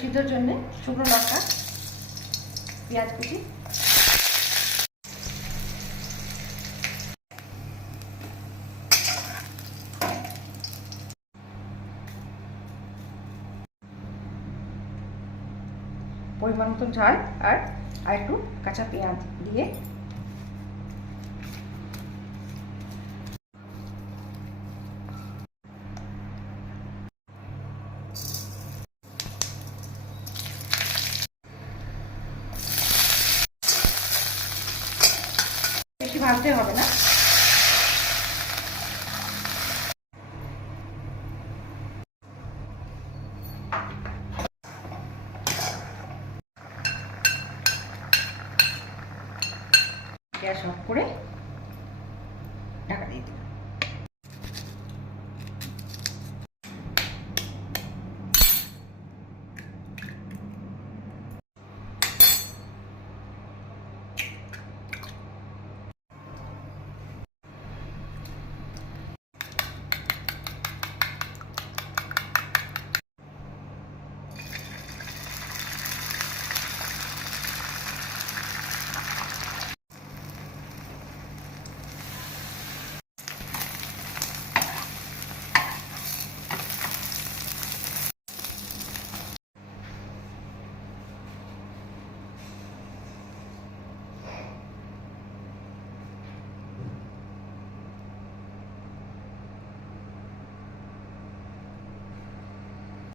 সিদ্ধর জন্য শুকনো লঙ্কা, পেঁয়াজ কুচি, পরিমাণ মতো ঝাল আর একটু কাঁচা পেঁয়াজ দিয়ে বেশি ভাজতে হবে না। গ্যাস অফ করে